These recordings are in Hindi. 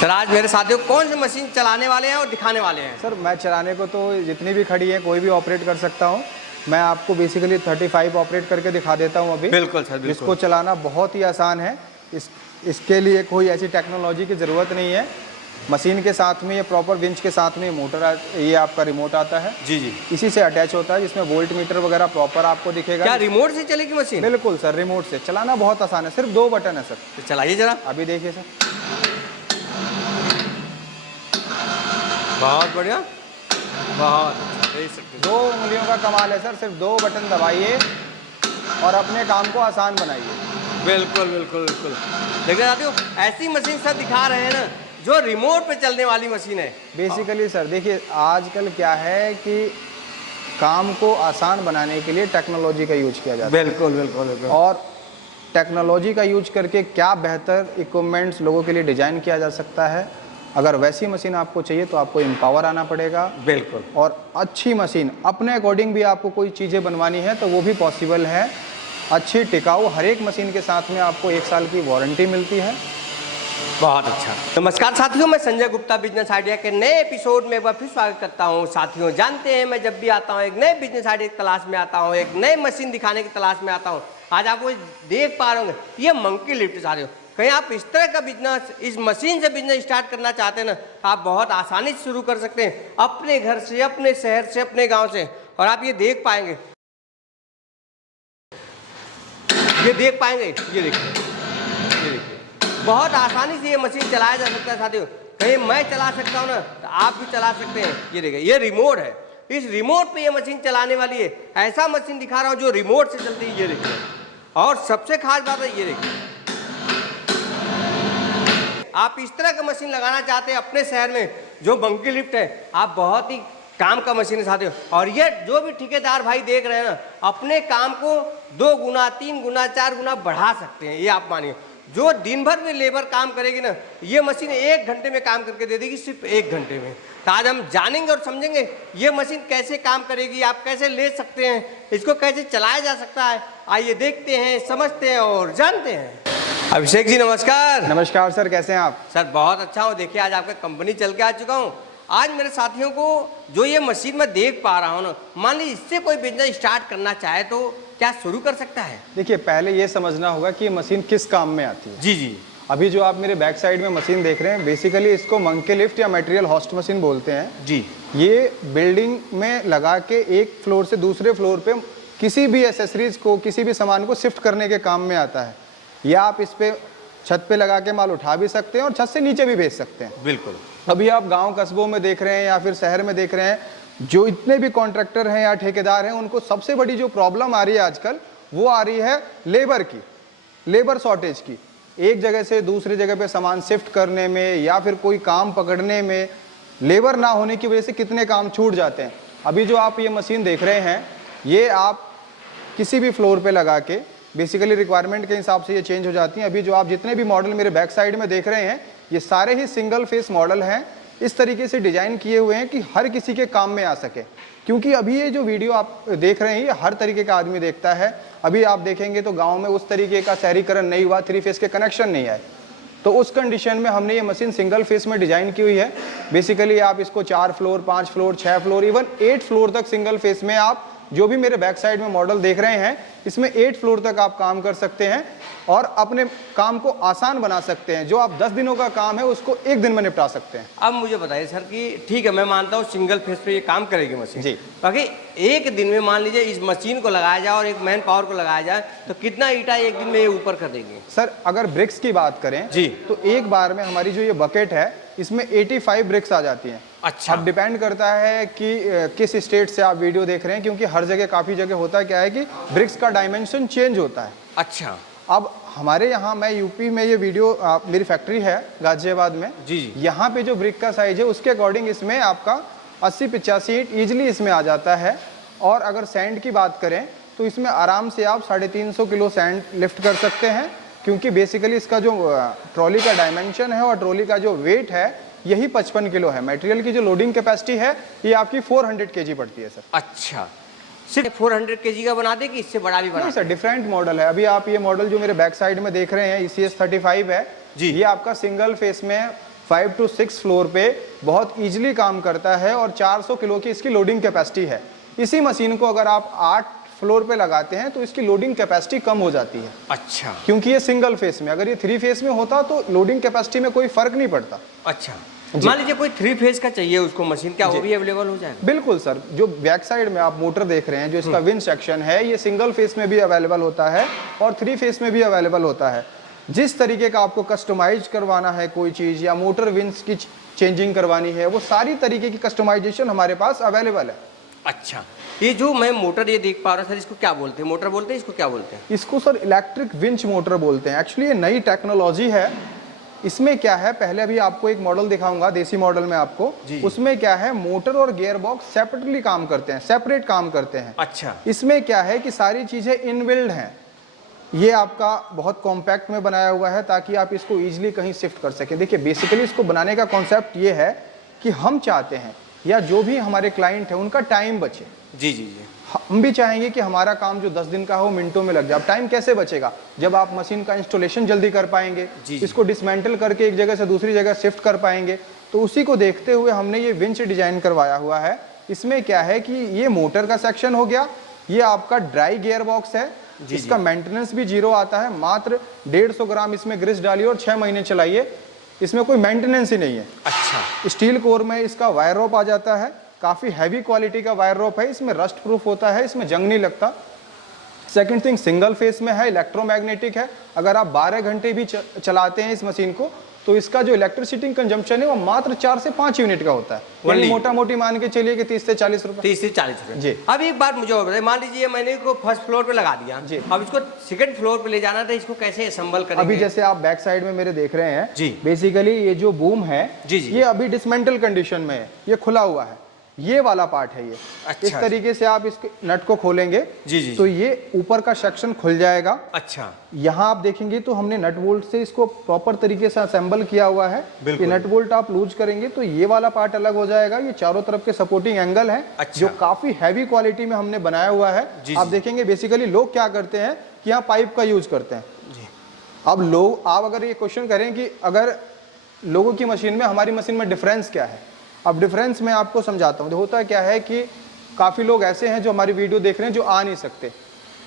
सर आज मेरे साथियों कौन सी मशीन चलाने वाले हैं और दिखाने वाले हैं? सर मैं चलाने को तो जितनी भी खड़ी है कोई भी ऑपरेट कर सकता हूँ। मैं आपको बेसिकली 35 ऑपरेट करके दिखा देता हूँ अभी। बिल्कुल सर, बिल्कुल। इसको चलाना बहुत ही आसान है। इसके लिए कोई ऐसी टेक्नोलॉजी की ज़रूरत नहीं है। मशीन के साथ में ये प्रॉपर विंच के साथ में मोटर ये आपका रिमोट आता है। जी जी, इसी से अटैच होता है, जिसमें वोल्ट मीटर वगैरह प्रॉपर आपको दिखेगा। क्या रिमोट से चलेगी मशीन? बिल्कुल सर, रिमोट से चलाना बहुत आसान है। सिर्फ 2 बटन है सर। तो चलाइए जरा। अभी देखिए सर, बहुत बढ़िया, बहुत अच्छा, देख सकते हैं। 2 उंगलियों का कमाल है सर। सिर्फ 2 बटन दबाइए और अपने काम को आसान बनाइए। बिल्कुल बिल्कुल बिल्कुल। देखिए साथियों, ऐसी मशीन सब दिखा रहे हैं ना जो रिमोट पे चलने वाली मशीन है। बेसिकली सर देखिए, आजकल क्या है कि काम को आसान बनाने के लिए टेक्नोलॉजी का यूज किया जाता है। बिल्कुल बिल्कुल बिल्कुल। और टेक्नोलॉजी का यूज करके क्या बेहतर इक्विपमेंट्स लोगों के लिए डिजाइन किया जा सकता है। अगर वैसी मशीन आपको चाहिए तो आपको एम्पावर आना पड़ेगा। बिल्कुल। और अच्छी मशीन अपने अकॉर्डिंग भी आपको कोई चीज़ें बनवानी है तो वो भी पॉसिबल है। अच्छी टिकाऊ हर एक मशीन के साथ में आपको 1 साल की वारंटी मिलती है। बहुत अच्छा। नमस्कार साथियों, मैं संजय गुप्ता बिजनेस आइडिया के नए एपिसोड में एक बार फिर स्वागत करता हूं। साथियों जानते हैं मैं जब भी आता हूं एक नए बिजनेस आइडिया की तलाश में आता हूं, एक नई मशीन दिखाने की तलाश में आता हूं। आज आपको देख पा रहे होंगे ये मंकी लिफ्ट। साथियों कहीं आप इस तरह का बिजनेस, इस मशीन से बिजनेस स्टार्ट करना चाहते हैं ना, तो आप बहुत आसानी से शुरू कर सकते हैं अपने घर से, अपने शहर से, अपने गाँव से। और आप ये देख पाएंगे, ये देखिए, ये देखिए, बहुत आसानी से ये मशीन चलाया जा सकता है। साथियों कहीं मैं चला सकता हूँ ना, तो आप भी चला सकते हैं। ये देखिए, ये रिमोट है। इस रिमोट पे ये मशीन चलाने वाली है। ऐसा मशीन दिखा रहा हूँ जो रिमोट से चलती है। ये देखिए, और सबसे खास बात है ये देखिए, आप इस तरह का मशीन लगाना चाहते हैं अपने शहर में, जो मंकी लिफ्ट है, आप बहुत ही काम का मशीन है साथियों। और ये जो भी ठेकेदार भाई देख रहे हैं ना, अपने काम को 2 गुना, 3 गुना, 4 गुना बढ़ा सकते हैं। ये आप मानिए, जो दिन भर में लेबर काम करेगी ना, ये मशीन 1 घंटे में काम करके दे देगी, सिर्फ 1 घंटे में। तो आज हम जानेंगे और समझेंगे ये मशीन कैसे काम करेगी, आप कैसे ले सकते हैं, इसको कैसे चलाया जा सकता है। आइए देखते हैं, समझते हैं और जानते हैं। अभिषेक जी नमस्कार। नमस्कार सर, कैसे हैं आप? सर बहुत अच्छा हूँ। देखिए आज आपका कंपनी चल के आ चुका हूँ। आज मेरे साथियों को जो ये मशीन मैं देख पा रहा हूँ ना, मान लीजिए इससे कोई बिजनेस स्टार्ट करना चाहे तो क्या शुरू कर सकता है? देखिए, पहले ये समझना होगा कि ये मशीन किस काम में आती है। जी जी। अभी जो आप मेरे बैक साइड में मशीन देख रहे हैं, बेसिकली इसको मंकी लिफ्ट या मटेरियल होस्ट मशीन बोलते हैं जी। ये बिल्डिंग में लगा के एक फ्लोर से दूसरे फ्लोर पे किसी भी एसेसरीज को, किसी भी सामान को शिफ्ट करने के काम में आता है। या आप इस पे छत पे लगा के माल उठा भी सकते हैं और छत से नीचे भी भेज सकते हैं। बिल्कुल। अभी आप गांव कस्बों में देख रहे हैं या फिर शहर में देख रहे हैं, जो इतने भी कॉन्ट्रैक्टर हैं या ठेकेदार हैं, उनको सबसे बड़ी जो प्रॉब्लम आ रही है आजकल, वो आ रही है लेबर की, लेबर शॉर्टेज की। एक जगह से दूसरी जगह पे सामान शिफ्ट करने में या फिर कोई काम पकड़ने में लेबर ना होने की वजह से कितने काम छूट जाते हैं। अभी जो आप ये मशीन देख रहे हैं, ये आप किसी भी फ्लोर पे लगा के, बेसिकली रिक्वायरमेंट के हिसाब से ये चेंज हो जाती हैं। अभी जो आप जितने भी मॉडल मेरे बैक साइड में देख रहे हैं, ये सारे ही सिंगल फेस मॉडल हैं। इस तरीके से डिजाइन किए हुए हैं कि हर किसी के काम में आ सके। क्योंकि अभी ये जो वीडियो आप देख रहे हैं, ये हर तरीके का आदमी देखता है। अभी आप देखेंगे तो गांव में उस तरीके का शहरीकरण नहीं हुआ, 3 फेस के कनेक्शन नहीं आए, तो उस कंडीशन में हमने ये मशीन सिंगल फेस में डिजाइन की हुई है। बेसिकली आप इसको 4 floor, 5 floor, 6 floor, even 8 floor तक सिंगल फेस में, आप जो भी मेरे बैक साइड में मॉडल देख रहे हैं, इसमें 8 फ्लोर तक आप काम कर सकते हैं और अपने काम को आसान बना सकते हैं। जो आप 10 दिनों का काम है उसको 1 दिन में निपटा सकते हैं। अब मुझे बताइए सर कि ठीक है, मैं मानता हूँ सिंगल फेस पे ये काम करेगी मशीन जी। बाकी 1 दिन में मान लीजिए इस मशीन को लगाया जाए और एक मैन पावर को लगाया जाए तो कितना ईटा 1 दिन में ये ऊपर कर देंगे? सर अगर ब्रिक्स की बात करें जी, तो एक बार में हमारी जो ये बकेट है, इसमें 85 ब्रिक्स आ जाती हैं। अच्छा। अब डिपेंड करता है कि किस स्टेट से आप वीडियो देख रहे हैं, क्योंकि हर जगह काफ़ी जगह होता क्या है कि ब्रिक्स का डायमेंशन चेंज होता है। अच्छा। अब हमारे यहाँ, मैं यूपी में ये वीडियो, मेरी फैक्ट्री है गाजियाबाद में। जी जी। यहाँ पे जो ब्रिक का साइज है उसके अकॉर्डिंग इसमें आपका 80-85 ईंट ईजिली इसमें आ जाता है। और अगर सैंड की बात करें तो इसमें आराम से आप 350 किलो सैंड लिफ्ट कर सकते हैं, क्योंकि बेसिकली इसका जो ट्रॉली का डायमेंशन है और ट्रॉली का जो वेट है यही 55 किलो है। मटेरियल की जो लोडिंग कैपेसिटी है ये आपकी 400 केजी पड़ती है सर। अच्छा, सिर्फ 400 केजी का बना दे कि इससे बड़ा भी बना? नहीं सर, डिफरेंट मॉडल है। अभी आप ये मॉडल जो मेरे बैक साइड में देख रहे हैं ECS 35 है जी। ये आपका सिंगल फेस में 5 to 6 फ्लोर पे बहुत ईजिली काम करता है और 400 किलो की इसकी लोडिंग कैपेसिटी है। इसी मशीन को अगर आप 8 फ्लोर पे लगाते हैं तो इसकी लोडिंग कैपेसिटी कम हो जाती है। अच्छा, क्योंकि ये सिंगल फेस में, अगर ये 3 फेस में होता तो लोडिंग कैपेसिटी में कोई फर्क नहीं पड़ता। अच्छा, मान लीजिए कोई 3 फेज का चाहिए उसको मशीन, क्या वो भी अवेलेबल हो जाएगा? बिल्कुल सर, जो बैक साइड में आप मोटर देख रहे हैं, जो इसका विंच सेक्शन है, ये सिंगल फेस में भी अवेलेबल होता है और 3 फेस में भी अवेलेबल होता है। जिस तरीके का आपको कस्टमाइज करवाना है कोई चीज़ या मोटर विंच की चेंजिंग करवानी है, वो सारी तरीके की कस्टमाइजेशन हमारे पास अवेलेबल है। अच्छा, ये जो मैं मोटर ये देख पा रहा हूँ सर, इसको क्या बोलते हैं? मोटर बोलते हैं इसको, क्या बोलते हैं? इसको सर इलेक्ट्रिक विंच मोटर बोलते हैं। एक्चुअली ये नई टेक्नोलॉजी है। इसमें क्या है, पहले अभी आपको एक मॉडल दिखाऊंगा देसी मॉडल में आपको। उसमें क्या है, मोटर और गियर बॉक्स सेपरेटली काम करते हैं, सेपरेट काम करते हैं। अच्छा, इसमें क्या है कि सारी चीज़ें इनबिल्ड हैं। ये आपका बहुत कॉम्पैक्ट में बनाया हुआ है ताकि आप इसको ईजिली कहीं शिफ्ट कर सकें। देखिए, बेसिकली इसको बनाने का कॉन्सेप्ट ये है कि हम चाहते हैं या जो भी हमारे क्लाइंट है उनका टाइम बचे। जी जी जी, हम भी चाहेंगे कि हमारा काम जो 10 दिन का हो मिनटों में लग जाए। अब टाइम कैसे बचेगा? जब आप मशीन का इंस्टॉलेशन जल्दी कर पाएंगे, इसको डिसमेंटल करके एक जगह से दूसरी जगह शिफ्ट कर पाएंगे। तो उसी को देखते हुए हमने ये विंच डिजाइन करवाया हुआ है। इसमें क्या है कि ये मोटर का सेक्शन हो गया, ये आपका ड्राई गियर बॉक्स है, इसका मेंटेनेंस भी 0 आता है। मात्र 150 ग्राम इसमें ग्रीस डालिए और 6 महीने चलाइए, इसमें कोई मेंटेनेंस ही नहीं है। अच्छा, स्टील कोर में इसका वायर रोप आ जाता है, काफ़ी हैवी क्वालिटी का वायर रोप है, इसमें रस्ट प्रूफ होता है, इसमें जंग नहीं लगता। सेकंड थिंग, सिंगल फेस में है, इलेक्ट्रोमैग्नेटिक है। अगर आप 12 घंटे भी चलाते हैं इस मशीन को तो इसका जो इलेक्ट्रिसिटी कंजम्पशन है वो मात्र 4 से 5 यूनिट का होता है। यानी मोटा मोटी मान के चलिए कि 30 से 40 रुपए। 30 से 40 रुपए जी। अब एक बात मुझे और बताइए, मान लीजिए मैंने इसको फर्स्ट फ्लोर पे लगा दिया जी। अब इसको सेकंड फ्लोर पे ले जाना था, इसको कैसे असेंबल करेंगे? अभी जैसे आप बैक साइड में मेरे देख रहे हैं जी, बेसिकली ये जो बूम है जी जी, ये अभी डिसमेंटल कंडीशन में है, ये खुला हुआ है, ये वाला पार्ट है ये। अच्छा, इस तरीके से आप इसके नट को खोलेंगे जी जी, तो ये ऊपर का सेक्शन खुल जाएगा। अच्छा, यहाँ आप देखेंगे तो हमने नट बोल्ट से इसको प्रॉपर तरीके से असेंबल किया हुआ है। ये नट बोल्ट आप लूज करेंगे तो ये वाला पार्ट अलग हो जाएगा। ये चारों तरफ के सपोर्टिंग एंगल है। अच्छा, जो काफी हैवी क्वालिटी में हमने बनाया हुआ है। आप देखेंगे बेसिकली लोग क्या करते हैं कि यहाँ पाइप का यूज करते हैं जी। अब लोग, आप अगर ये क्वेश्चन करें कि अगर लोगों की मशीन में हमारी मशीन में डिफरेंस क्या है, अब डिफरेंस मैं आपको समझाता हूँ। होता क्या है कि काफ़ी लोग ऐसे हैं जो हमारी वीडियो देख रहे हैं जो आ नहीं सकते।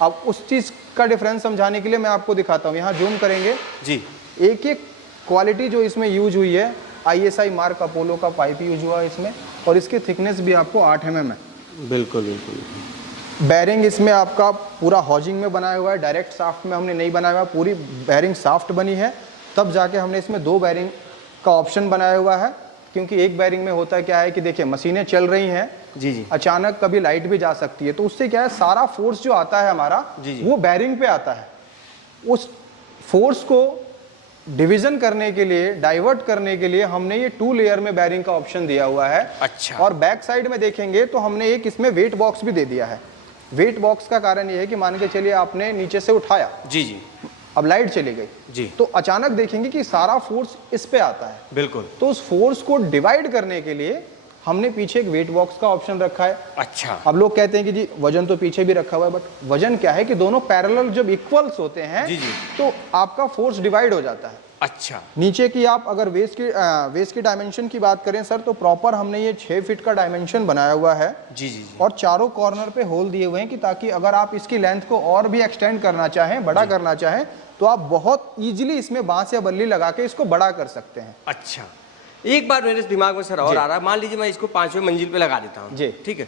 अब उस चीज़ का डिफरेंस समझाने के लिए मैं आपको दिखाता हूँ। यहाँ जूम करेंगे जी, एक एक क्वालिटी जो इसमें यूज हुई है, ISI मार्क अपोलो का पाइप यूज हुआ है इसमें, और इसकी थिकनेस भी आपको 8 mm है। बिल्कुल बिल्कुल। बैरिंग इसमें आपका पूरा हॉजिंग में बनाया हुआ है, डायरेक्ट साफ्ट में हमने नहीं बनाया हुआ, पूरी बैरिंग साफ्ट बनी है। तब जाके हमने इसमें 2 बैरिंग का ऑप्शन बनाया हुआ है। क्योंकि एक बैरिंग में होता है क्या है कि देखिए मशीनें चल रही हैं जी जी, अचानक कभी लाइट भी जा सकती है, तो उससे क्या है सारा फोर्स जो आता है हमारा जी जी, वो बैरिंग पे आता है। उस फोर्स को डिवीजन करने के लिए, डाइवर्ट करने के लिए हमने ये 2 लेयर में बैरिंग का ऑप्शन दिया हुआ है। अच्छा, और बैक साइड में देखेंगे तो हमने एक इसमें वेट बॉक्स भी दे दिया है। वेट बॉक्स का कारण ये है कि मान के चलिए आपने नीचे से उठाया जी जी, अब लाइट चली गई जी, तो अचानक देखेंगे कि सारा फोर्स इस पे आता है। बिल्कुल। तो उस फोर्स को डिवाइड करने के लिए हमने पीछे एक वेट बॉक्स का ऑप्शन रखा है। अच्छा, अब लोग कहते हैं कि जी वजन तो पीछे भी रखा हुआ है, बट वजन क्या है कि दोनों पैरेलल जब इक्वल्स होते हैं जी जी, तो आपका फोर्स डिवाइड हो जाता है। अच्छा, नीचे की आप अगर वेस्ट की डायमेंशन की बात करें सर, तो प्रॉपर हमने ये 6 फीट का डायमेंशन बनाया हुआ है जी जी, और चारों कॉर्नर पे होल दिए हुए हैं कि ताकि अगर आप इसकी लेंथ को और भी एक्सटेंड करना चाहें, बड़ा करना चाहें, तो आप बहुत इजीली इसमें बांस या बल्ली लगा के इसको बड़ा कर सकते हैं। अच्छा, एक बार मेरे दिमाग में सर और आ रहा है, मान लीजिए मैं इसको 5वें मंजिल पे लगा देता हूँ जी, ठीक है,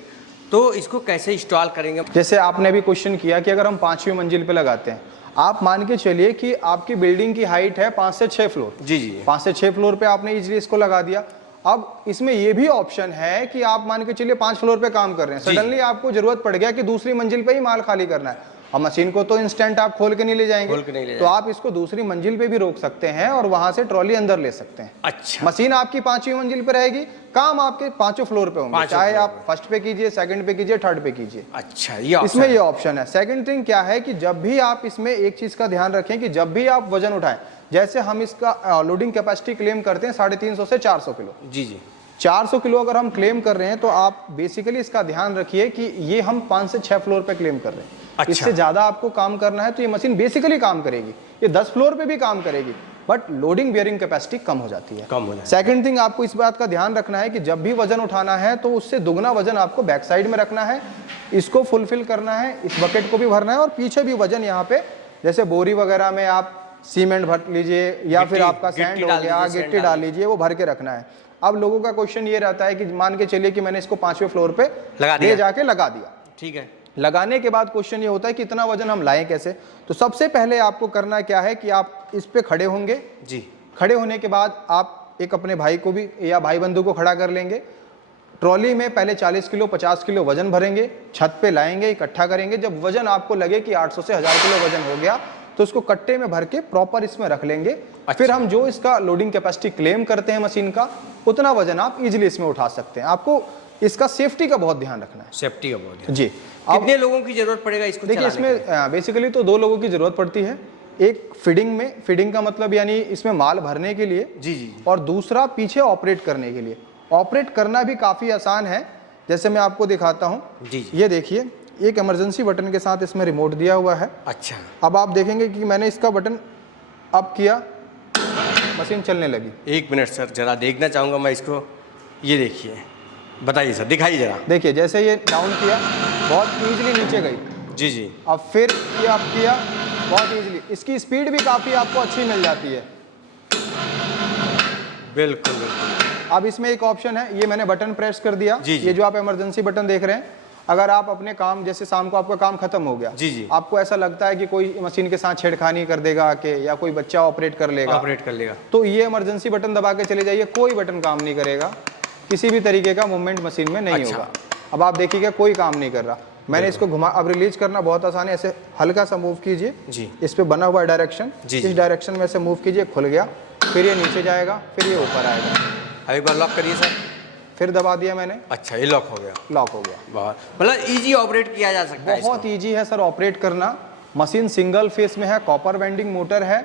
तो इसको कैसे इंस्टॉल करेंगे? जैसे आपने भी क्वेश्चन किया कि अगर हम 5वीं मंजिल पे लगाते हैं, आप मान के चलिए कि आपकी बिल्डिंग की हाइट है 5 से 6 फ्लोर जी जी, 5 से 6 फ्लोर पे आपने इजीली इसको लगा दिया। अब इसमें ये भी ऑप्शन है कि आप मान के चलिए 5 फ्लोर पे काम कर रहे हैं, सडनली आपको जरूरत पड़ गया कि दूसरी मंजिल पे ही माल खाली करना है। अब मशीन को तो इंस्टेंट आप खोल के नहीं ले जाएंगे, तो आप इसको दूसरी मंजिल पे भी रोक सकते हैं और वहां से ट्रॉली अंदर ले सकते हैं। अच्छा, मशीन आपकी 5वीं मंजिल पे रहेगी, काम आपके 5 फ्लोर पे होंगे, चाहे आप फर्स्ट पे कीजिए, सेकंड पे कीजिए, थर्ड पे कीजिए। अच्छा, इसमें ये ऑप्शन है। सेकंड थिंग क्या है कि जब भी आप इसमें एक चीज का ध्यान रखें कि जब भी आप वजन उठाएं, जैसे हम इसका लोडिंग कैपेसिटी क्लेम करते हैं 350 से 400 किलो जी जी, 400 किलो अगर हम क्लेम कर रहे हैं तो आप बेसिकली इसका ध्यान रखिए कि ये हम 5 से 6 फ्लोर पे क्लेम कर रहे हैं। अच्छा, इससे ज्यादा आपको काम करना है तो ये मशीन बेसिकली काम करेगी, ये 10 फ्लोर पे भी काम करेगी, बट लोडिंग बियरिंग कैपेसिटी कम हो जाती है। कम हो जाती है। सेकंड थिंग आपको इस बात का ध्यान रखना है कि जब भी वजन उठाना है तो उससे दुगना वजन आपको बैक साइड में रखना है, इसको फुलफिल करना है, इस बकेट को भी भरना है और पीछे भी वजन यहाँ पे, जैसे बोरी वगैरह में आप सीमेंट भर लीजिए या फिर आपका सैंड हो गया, गिट्टी डाल लीजिए, वो भर के रखना है। अब लोगों का क्वेश्चन ये रहता है कि मान के चलिए कि मैंने इसको 5वें फ्लोर पे ले जाके लगा दिया, ठीक है। लगाने के बाद क्वेश्चन ये होता है कि इतना वजन हम लाएं कैसे। तो सबसे पहले आपको करना क्या है कि आप इस पे खड़े होंगे जी। खड़े होने के बाद आप एक अपने भाई को भी या भाई बंधु को खड़ा कर लेंगे, ट्रॉली में पहले 40 किलो 50 किलो वजन भरेंगे, छत पे लाएंगे, इकट्ठा करेंगे। जब वजन आपको लगे कि 800 से 1000 किलो वजन हो गया तो उसको कट्टे में भर के प्रॉपर इसमें रख लेंगे। फिर हम जो इसका लोडिंग कैपेसिटी क्लेम करते हैं मशीन का, उतना वजन आप इजीली इसमें उठा सकते हैं। आपको इसका सेफ्टी का बहुत ध्यान रखना है। सेफ्टी का बहुत ध्यान। जी। कितने लोगों की जरूरत पड़ेगा इसको देखिए, चलाने इसमें बेसिकली तो 2 लोगों की जरूरत पड़ती है। एक फीडिंग में, फीडिंग का मतलब यानी इसमें माल भरने के लिए, जी, और दूसरा पीछे ऑपरेट करने के लिए। ऑपरेट करना भी काफ़ी आसान है, जैसे मैं आपको दिखाता हूँ। जी। ये देखिए, एक इमरजेंसी बटन के साथ इसमें रिमोट दिया हुआ है। अच्छा। अब आप देखेंगे कि मैंने इसका बटन अप किया, मशीन चलने लगी। 1 मिनट सर, जरा देखना चाहूँगा मैं इसको। ये देखिए, बताइए सर, दिखाइए जरा। देखिए, जैसे ये डाउन किया, बहुत ईजिली नीचे गई। जी जी। अब फिर ये अप किया, बहुत ईजिली। इसकी स्पीड भी काफ़ी आपको अच्छी मिल जाती है। बिल्कुल बिल्कुल। अब इसमें एक ऑप्शन है, ये मैंने बटन प्रेस कर दिया। जी जी। ये जो आप इमरजेंसी बटन देख रहे हैं, अगर आप अपने काम, जैसे शाम को आपका काम खत्म हो गया, जी जी, आपको ऐसा लगता है कि कोई मशीन के साथ छेड़खानी कर देगा आके, या कोई बच्चा ऑपरेट कर लेगा, तो ये इमरजेंसी बटन दबा के चले जाइए, कोई बटन काम नहीं करेगा, किसी भी तरीके का मूवमेंट मशीन में नहीं होगा। अब आप देखिएगा कोई काम नहीं कर रहा। मैंने इसको घुमा, अब रिलीज करना बहुत आसान है। ऐसे हल्का सा मूव कीजिए जी, इस पे बना हुआ डायरेक्शन, इस डायरेक्शन में से मूव कीजिए, खुल गया, फिर ये नीचे जाएगा, फिर ये ऊपर आएगा। एक बार लॉक करिए सर। फिर दबा दिया मैंने। अच्छा, ये लॉक हो गया। लॉक हो गया। बहुत, मतलब इजी ऑपरेट किया जा सकता है। बहुत ईजी है सर ऑपरेट करना। मशीन सिंगल फेस में है, कॉपर वेंडिंग मोटर है,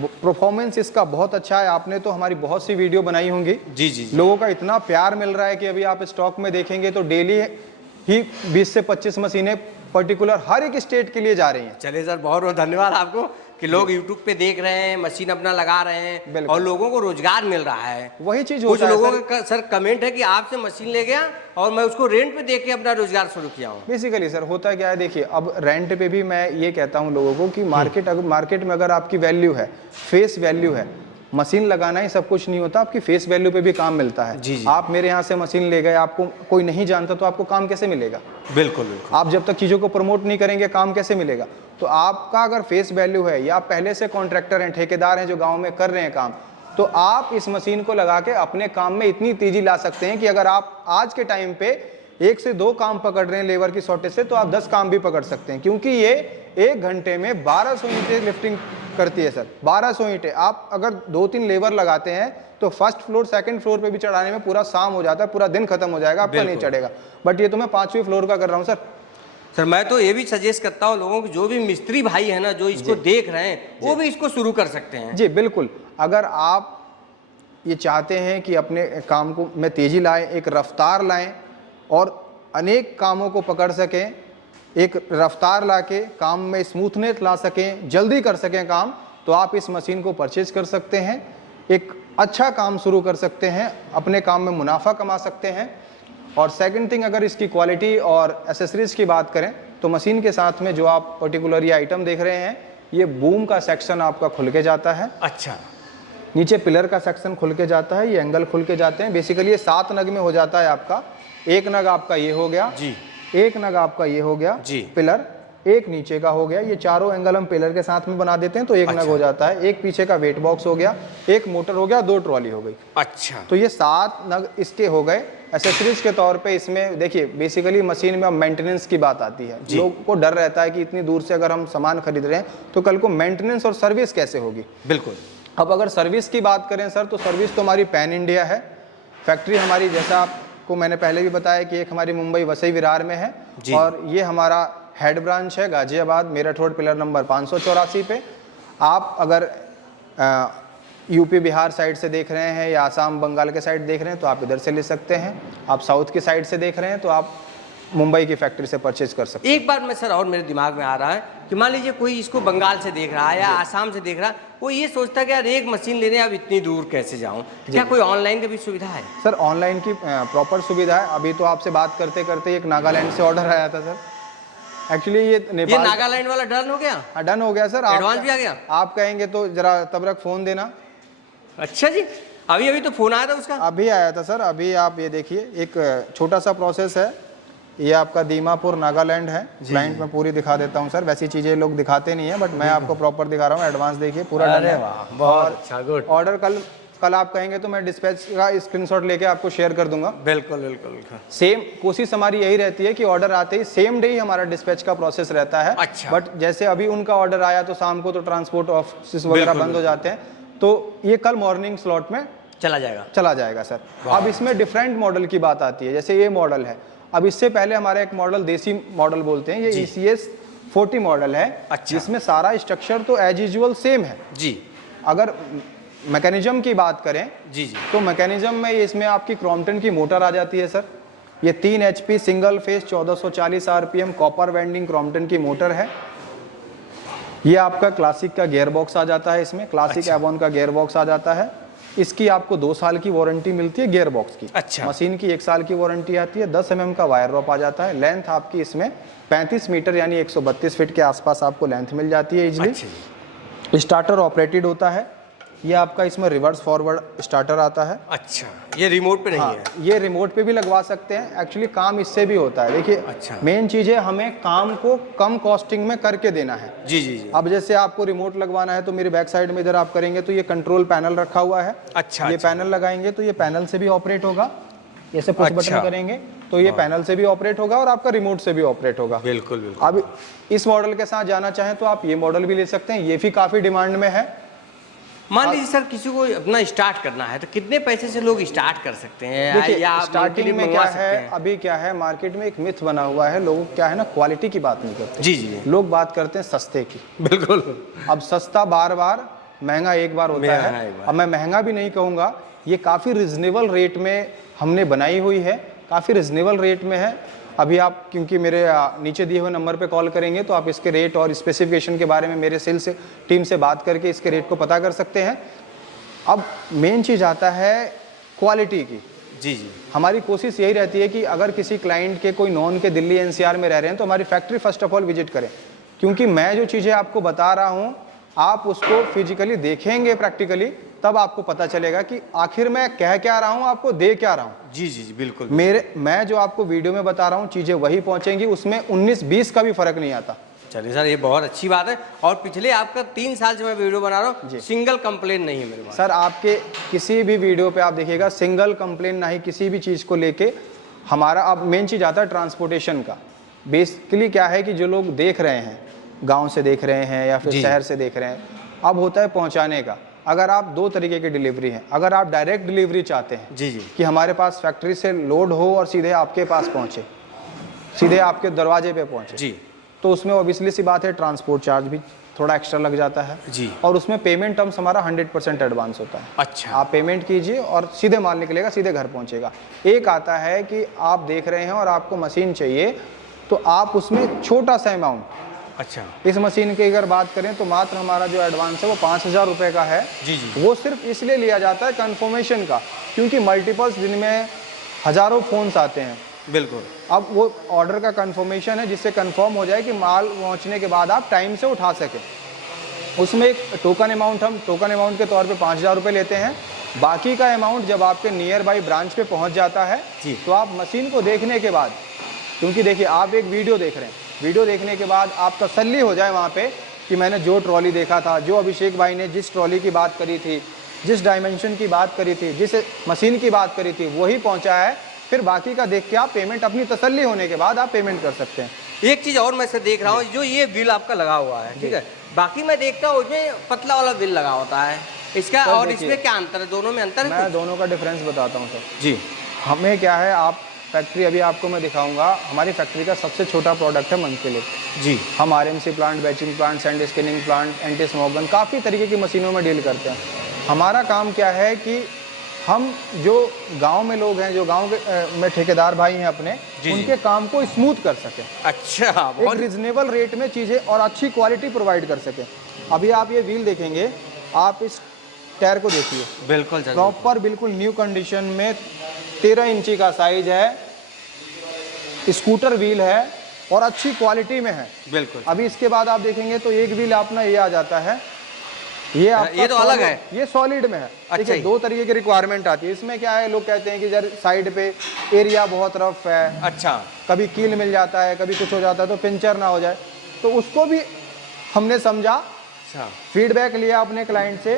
परफॉर्मेंस इसका बहुत अच्छा है। आपने तो हमारी बहुत सी वीडियो बनाई होंगी। जी जी। लोगों का इतना प्यार मिल रहा है कि अभी आप स्टॉक में देखेंगे तो डेली ही 20 से 25 मशीनें पर्टिकुलर हर एक स्टेट के लिए जा रही हैं। चलिए सर, बहुत बहुत धन्यवाद आपको कि लोग YouTube पे देख रहे हैं, मशीन अपना लगा रहे हैं और लोगों को रोजगार मिल रहा है। वही चीज कुछ होता है। लोगों का सर कमेंट है कि आपसे मशीन ले गया और मैं उसको रेंट पे देके अपना रोजगार शुरू किया हूँ। बेसिकली सर होता क्या है, देखिए, अब रेंट पे भी मैं ये कहता हूँ लोगों को कि मार्केट में अगर आपकी वैल्यू है, फेस वैल्यू है, मशीन लगाना ही सब कुछ नहीं होता, आपकी फेस वैल्यू पे भी काम मिलता है। जी जी। आप मेरे यहाँ से मशीन ले गए, आपको कोई नहीं जानता तो आपको काम कैसे मिलेगा? बिल्कुल बिल्कुल। आप जब तक चीज़ों को प्रमोट नहीं करेंगे, काम कैसे मिलेगा? तो आपका अगर फेस वैल्यू है या आप पहले से कॉन्ट्रैक्टर हैं, ठेकेदार हैं जो गाँव में कर रहे हैं काम, तो आप इस मशीन को लगा के अपने काम में इतनी तेजी ला सकते हैं कि अगर आप आज के टाइम पे 1 से 2 काम पकड़ रहे हैं लेबर की शॉर्टेज से, तो आप 10 काम भी पकड़ सकते हैं, क्योंकि ये 1 घंटे में 1200 ईंटें लिफ्टिंग करती है सर। 1200 ईंटें आप अगर 2-3 लेबर लगाते हैं तो फर्स्ट फ्लोर सेकंड फ्लोर पे भी चढ़ाने में पूरा शाम हो जाता है, पूरा दिन खत्म हो जाएगा, आपका नहीं चढ़ेगा। बट ये तो मैं 5वीं फ्लोर का कर रहा हूँ सर। सर मैं तो ये भी सजेस्ट करता हूँ लोगों को, जो भी मिस्त्री भाई है ना, जो इसको देख रहे हैं, वो भी इसको शुरू कर सकते हैं। जी बिल्कुल। अगर आप ये चाहते हैं कि अपने काम को में तेजी लाएं, एक रफ्तार लाएं और अनेक कामों को पकड़ सकें, एक रफ्तार लाके काम में स्मूथनेस ला सकें, जल्दी कर सकें काम, तो आप इस मशीन को परचेज कर सकते हैं, एक अच्छा काम शुरू कर सकते हैं, अपने काम में मुनाफा कमा सकते हैं। और सेकंड थिंग, अगर इसकी क्वालिटी और एसेसरीज की बात करें तो मशीन के साथ में जो आप पर्टिकुलर ये आइटम देख रहे हैं, ये बूम का सेक्शन आपका खुल के जाता है। अच्छा। नीचे पिलर का सेक्शन खुल के जाता है, ये एंगल खुल के जाते हैं। बेसिकली ये 7 नग में हो जाता है आपका। एक नग आपका ये हो गया जी, एक नग आपका ये हो गया जी, पिलर, एक नीचे का हो गया। ये चारों एंगल हम पिलर के साथ में बना देते हैं तो एक नग हो जाता है। एक पीछे का वेट बॉक्स हो गया, एक मोटर हो गया, 2 ट्रॉली हो गई। अच्छा। तो ये 7 नग इसके हो गए। एसेसरीज के तौर पे इसमें देखिए, बेसिकली मशीन में अब मेंटेनेंस की बात आती है। लोगों को डर रहता है कि इतनी दूर से अगर हम सामान खरीद रहे हैं तो कल को मेंटेनेंस और सर्विस कैसे होगी। बिल्कुल। अब अगर सर्विस की बात करें सर, तो सर्विस तो हमारी पैन इंडिया है। फैक्ट्री हमारी, जैसा आपको मैंने पहले भी बताया कि एक हमारी मुंबई वसई विरार में है, और ये हमारा हेड ब्रांच है Ghaziabad, Meerut road, pillar number 584 पे। आप अगर यूपी बिहार साइड से देख रहे हैं या आसाम बंगाल के साइड देख रहे हैं तो आप इधर से ले सकते हैं। आप साउथ की साइड से देख रहे हैं तो आप मुंबई की फैक्ट्री से परचेज कर सकते एक बार मैं सर और मेरे दिमाग में आ रहा है कि मान लीजिए कोई इसको बंगाल से देख रहा है या आसाम से देख रहा है, वो ये सोचता है कि यार एक मशीन लेने अब इतनी दूर कैसे जाऊं, क्या कोई ऑनलाइन की भी सुविधा है? हैं। सर ऑनलाइन की प्रॉपर सुविधा है। अभी तो आपसे बात करते करते एक नागालैंड से ऑर्डर आया था सर। एक्चुअली ये नेपाल नागालैंड वाला डन हो गया? डन हो गया सर। एडवांस भी आ गया? आप कहेंगे तो जरा तब तक फ़ोन देना। अच्छा जी, अभी अभी तो फोन आया था उसका। अभी आया था सर। अभी आप ये देखिए, एक छोटा सा प्रोसेस है। ये आपका दीमापुर नागालैंड है। क्लाइंट में पूरी दिखा देता हूँ सर। वैसी चीज़ें लोग दिखाते नहीं है, बट मैं आपको प्रॉपर दिखा रहा हूँ। एडवांस देखिए, पूरा डन है। बहुत अच्छा, गुड। ऑर्डर कल आप कहेंगे तो मैं डिस्पैच का स्क्रीनशॉट लेके आपको शेयर कर दूंगा। बिल्कुल बिल्कुल। सेम कोशिश हमारी यही रहती है कि ऑर्डर आते ही सेम डे ही हमारा डिस्पैच का प्रोसेस रहता है। अच्छा। बट जैसे अभी उनका ऑर्डर आया तो शाम को तो ट्रांसपोर्ट ऑफिस वगैरह बंद हो जाते हैं, तो ये कल मॉर्निंग स्लॉट में चला जाएगा सर। अब इसमें डिफरेंट मॉडल की बात आती है। जैसे ये मॉडल है, अब इससे पहले हमारा एक मॉडल देसी मॉडल बोलते हैं, ये ECS 40 मॉडल है। अच्छा। जिसमें सारा स्ट्रक्चर तो एज यूजुअल सेम है जी। अगर मैकेनिज्म की बात करें जी जी, तो मैकेनिज्म में इसमें आपकी क्रॉम्पटन की मोटर आ जाती है सर। ये 3 HP single phase 1440 RPM copper vending Crompton की मोटर है। ये आपका क्लासिक का गियर बॉक्स आ जाता है इसमें। क्लासिक एवॉन का गियर बॉक्स आ जाता है। इसकी आपको 2 साल की वारंटी मिलती है गियर बॉक्स की। अच्छा। मशीन की 1 साल की वारंटी आती है। 10 mm का वायर रॉप आ जाता है। लेंथ आपकी इसमें 35 मीटर यानी 132 फीट के आसपास आपको लेंथ मिल जाती है इजीली। स्टार्टर ऑपरेटेड होता है। ये आपका इसमें रिवर्स फॉरवर्ड स्टार्टर आता है। अच्छा, ये रिमोट पे नहीं है? ये रिमोट पे भी लगवा सकते हैं। एक्चुअली काम इससे भी होता है। देखिए, अच्छा। मेन चीज़ है हमें काम को कम कॉस्टिंग में करके देना है। जी जी जी। अब जैसे आपको रिमोट लगवाना है तो मेरे बैक साइड में इधर आप करेंगे तो ये कंट्रोल पैनल रखा हुआ है। अच्छा। ये पैनल लगाएंगे तो ये पैनल से भी ऑपरेट होगा। जैसे पुश अच्छा। बटन करेंगे तो ये पैनल से भी ऑपरेट होगा और आपका रिमोट से भी ऑपरेट होगा। बिल्कुल बिल्कुल। अब इस मॉडल के साथ जाना चाहें तो आप ये मॉडल भी ले सकते हैं। ये भी काफ़ी डिमांड में है। मान लीजिए सर किसी को अपना स्टार्ट करना है तो कितने पैसे से लोग स्टार्ट कर सकते हैं? देखिए, या आप स्टार्टिंग में मंगवा क्या सकते है, हैं? अभी क्या है, मार्केट में एक मिथ बना हुआ है। लोग क्या है ना, क्वालिटी की बात नहीं करते। जी जी, लोग बात करते हैं सस्ते की। बिल्कुल। अब सस्ता बार बार, महंगा एक बार होता है। अब मैं महंगा भी नहीं कहूँगा, ये काफ़ी रिजनेबल रेट में हमने बनाई हुई है। काफ़ी रिजनेबल रेट में है। अभी आप क्योंकि मेरे नीचे दिए हुए नंबर पे कॉल करेंगे तो आप इसके रेट और स्पेसिफिकेशन के बारे में मेरे सेल्स टीम से बात करके इसके रेट को पता कर सकते हैं। अब मेन चीज़ आता है क्वालिटी की। जी जी, हमारी कोशिश यही रहती है कि अगर किसी क्लाइंट के कोई नॉन के दिल्ली NCR में रह रहे हैं तो हमारी factory first of all visit करें, क्योंकि मैं जो चीज़ें आपको बता रहा हूँ आप उसको फिजिकली देखेंगे, प्रैक्टिकली, तब आपको पता चलेगा कि आखिर मैं कह क्या रहा हूँ, आपको दे क्या रहा हूँ। जी जी जी, बिल्कुल। मैं जो आपको वीडियो में बता रहा हूँ चीज़ें वही पहुँचेंगी, उसमें 19-20 का भी फर्क नहीं आता। चलिए सर, ये बहुत अच्छी बात है। और पिछले आपका 3 साल से मैं वीडियो बना रहा हूँ, सिंगल कंप्लेन नहीं है मेरे पास। सर आपके किसी भी वीडियो पे आप देखिएगा सिंगल कंप्लेन नहीं, किसी भी चीज़ को लेके हमारा। अब मेन चीज़ आता है ट्रांसपोर्टेशन का। बेसिकली क्या है कि जो लोग देख रहे हैं, गांव से देख रहे हैं या फिर शहर से देख रहे हैं, अब होता है पहुंचाने का। अगर आप 2 तरीके की डिलीवरी है। अगर आप डायरेक्ट डिलीवरी चाहते हैं जी जी, कि हमारे पास फैक्ट्री से लोड हो और सीधे आपके पास पहुँचे, सीधे आपके दरवाजे पे पहुँचे जी, तो उसमें ऑब्वियसली सी बात है ट्रांसपोर्ट चार्ज भी थोड़ा एक्स्ट्रा लग जाता है जी। और उसमें पेमेंट टर्म्स हमारा 100% एडवांस होता है। अच्छा। आप पेमेंट कीजिए और सीधे माल निकलेगा, सीधे घर पहुंचेगा। एक आता है कि आप देख रहे हैं और आपको मशीन चाहिए तो आप उसमें छोटा सा अमाउंट, अच्छा, इस मशीन की अगर बात करें तो मात्र हमारा जो एडवांस है वो 5000 रुपये का है। जी जी, वो सिर्फ इसलिए लिया जाता है कन्फर्मेशन का, क्योंकि मल्टीपल्स दिन में हज़ारों फ़ोन्स आते हैं। बिल्कुल। अब वो ऑर्डर का कंफर्मेशन है जिससे कंफर्म हो जाए कि माल पहुंचने के बाद आप टाइम से उठा सकें। उसमें एक टोकन अमाउंट के तौर पे 5000 रुपये लेते हैं। बाकी का अमाउंट जब आपके नियर बाई ब्रांच पे पहुंच जाता है तो आप मशीन को देखने के बाद, क्योंकि देखिए आप एक वीडियो देख रहे हैं, वीडियो देखने के बाद आप तसल्ली हो जाए वहाँ पे कि मैंने जो ट्रॉली देखा था, जो अभिषेक भाई ने जिस ट्रॉली की बात करी थी, जिस डायमेंशन की बात करी थी, जिस मशीन की बात करी थी, वही पहुँचा है। फिर बाकी का देख के आप पेमेंट, अपनी तसल्ली होने के बाद आप पेमेंट कर सकते हैं। एक चीज़ और मैं से देख रहा हूँ, जो ये बिल आपका लगा हुआ है, ठीक है, बाकी मैं देखता हूँ उसमें पतला वाला बिल लगा होता है, इसका और इसमें क्या अंतर है? दोनों में अंतर है? मैं दोनों का डिफरेंस बताता हूँ सर जी। हमें क्या है, आप फैक्ट्री अभी आपको मैं दिखाऊंगा। हमारी फैक्ट्री का सबसे छोटा प्रोडक्ट है मंकी लिफ्ट। जी, हम RMC plant, batching plant, sand skinning plant, anti smoke gun, काफ़ी तरीके की मशीनों में डील करते हैं। हमारा काम क्या है कि हम जो गांव में लोग हैं, जो गांव में ठेकेदार भाई हैं अपने, जी। उनके काम को स्मूथ कर सकें, अच्छा, एक बहुत रिजनेबल रेट में चीज़ें और अच्छी क्वालिटी प्रोवाइड कर सकें। अभी आप ये व्हील देखेंगे, आप इस टायर को देखिए, बिल्कुल सर, प्रॉपर बिल्कुल न्यू कंडीशन में 13 इंची का साइज है, स्कूटर व्हील है और अच्छी क्वालिटी में है। बिल्कुल। अभी इसके बाद आप देखेंगे तो एक व्हील अपना ये आ जाता है, ये तो अलग है, ये सॉलिड में है। अच्छा ठीक है, ही। 2 तरीके की रिक्वायरमेंट आती है इसमें। क्या है, लोग कहते हैं कि यार साइड पे एरिया बहुत रफ है, अच्छा, कभी कील मिल जाता है, कभी कुछ हो जाता है तो पंचर ना हो जाए, तो उसको भी हमने समझा, अच्छा, फीडबैक लिया अपने क्लाइंट से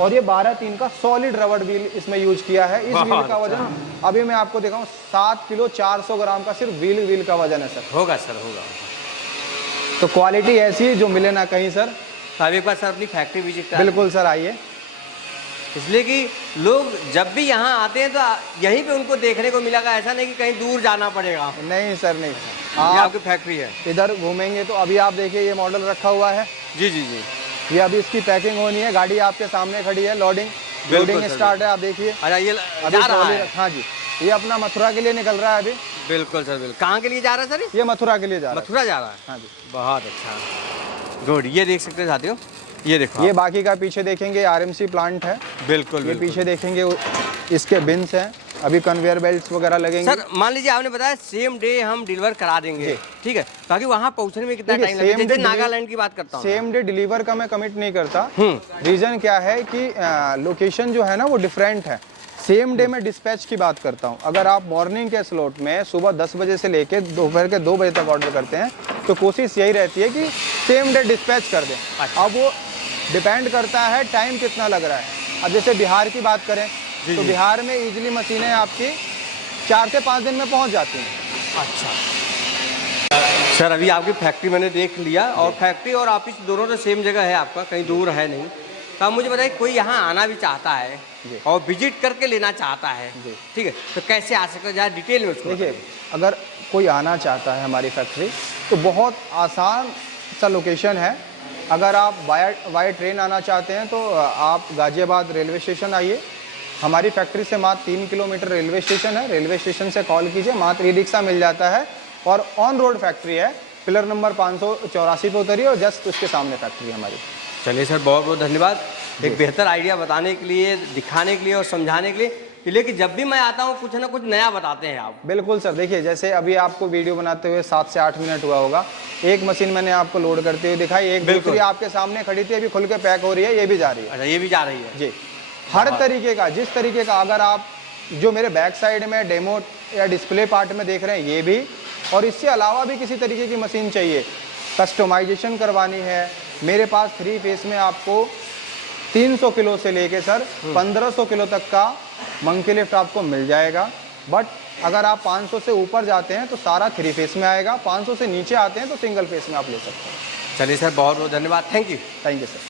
और ये 12/3 का सॉलिड रबड़ व्हील इसमें यूज किया है। इस व्हील का वजन अभी मैं आपको दिखाऊं 7 किलो 400 ग्राम का सिर्फ व्हील का वजन है सर। होगा सर, होगा। तो क्वालिटी ऐसी है जो मिले ना कहीं सर। तो अब एक बार सर अपनी फैक्ट्री विजिट करा, बिल्कुल सर, आइए। इसलिए कि लोग जब भी यहाँ आते हैं तो यहीं पे उनको देखने को मिलेगा, ऐसा नहीं कि कहीं दूर जाना पड़ेगा। नहीं सर, नहीं, ये आप आपकी फैक्ट्री है। इधर घूमेंगे तो अभी आप देखिए ये मॉडल रखा हुआ है, जी जी जी। ये अभी इसकी पैकिंग होनी है, गाड़ी आपके सामने खड़ी है, लोडिंग सर, स्टार्ट है, आप देखिए अच्छा, ये अभी जा रहा trolley है। हाँ जी, ये अपना मथुरा के लिए निकल रहा है अभी। बिल्कुल सर, बिल्कुल। कहाँ के लिए जा रहा है सर? ये मथुरा के लिए जा रहा है। मथुरा जा रहा है। हाँ जी। बहुत अच्छा, गुड। ये देख सकते हैं साथियों, ये देखो ये आप। बाकी का पीछे देखेंगे आरएमसी प्लांट है, बिल्कुल ये बिल्कुल। पीछे देखेंगे इसके बिन्स हैं, अभी कन्वेयर बेल्ट्स वगैरह लगेंगे। सर मान लीजिए आपने बताया सेम डे हम डिलीवर करा देंगे, ठीक है, ताकि वहाँ पहुँचने में कितना देखिए, टाइम लगेगा? same जैसे day नागालैंड की बात करता हूँ। सेम डे डिलीवर का मैं कमिट नहीं करता। रीजन क्या है कि लोकेशन जो है ना वो डिफरेंट है। सेम डे में डिस्पैच की बात करता हूँ। अगर आप मॉर्निंग के स्लॉट में सुबह 10 बजे से लेके दोपहर के 2 बजे तक ऑर्डर करते हैं तो कोशिश यही रहती है कि सेम डे डिस्पैच कर दें। अच्छा। अब वो डिपेंड करता है टाइम कितना लग रहा है। अब जैसे बिहार की बात करें तो बिहार में इजीली मशीनें आपकी 4 से 5 दिन में पहुंच जाती हैं। अच्छा सर, अभी आपकी फैक्ट्री मैंने देख लिया और फैक्ट्री और ऑफिस दोनों तो सेम जगह है आपका, कहीं दूर है नहीं। तो आप मुझे बताइए, कोई यहाँ आना भी चाहता है और विजिट करके लेना चाहता है, ठीक है, तो कैसे आ सकते हैं? जरा डिटेल में उसको देखिए, अगर कोई आना चाहता है हमारी फैक्ट्री तो बहुत आसान सा लोकेशन है। अगर आप बाय ट्रेन आना चाहते हैं तो आप गाजियाबाद रेलवे स्टेशन आइए। हमारी फैक्ट्री से मात्र 3 किलोमीटर रेलवे स्टेशन है। रेलवे स्टेशन से कॉल कीजिए, मात्र ई रिक्शा मिल जाता है और ऑन रोड फैक्ट्री है। पिलर नंबर 584 पे उतरिए और जस्ट उसके सामने फैक्ट्री है हमारी। चलिए सर, बहुत बहुत धन्यवाद एक बेहतर आइडिया बताने के लिए, दिखाने के लिए और समझाने के लिए। लेकिन जब भी मैं आता हूँ कुछ ना कुछ नया बताते हैं आप। बिल्कुल सर, देखिए जैसे अभी आपको वीडियो बनाते हुए 7 से 8 मिनट हुआ होगा। एक मशीन मैंने आपको लोड करते हुए दिखाई, एक दूसरी आपके सामने खड़ी थी, अभी खुल के पैक हो रही है, ये भी जा रही है। अच्छा, ये भी जा रही है जी। हर तरीके का, जिस तरीके का, अगर आप जो मेरे बैक साइड में डेमो या डिस्प्ले पार्ट में देख रहे हैं ये भी, और इससे अलावा भी किसी तरीके की मशीन चाहिए, कस्टमाइजेशन करवानी है, मेरे पास 3 फेस में आपको 300 किलो से लेके सर 1500 किलो तक का मंकी लिफ्ट आपको मिल जाएगा। बट अगर आप 500 से ऊपर जाते हैं तो सारा 3 फेस में आएगा, 500 से नीचे आते हैं तो सिंगल फेस में आप ले सकते हैं। चलिए सर, बहुत बहुत धन्यवाद, thank you. Thank you sir.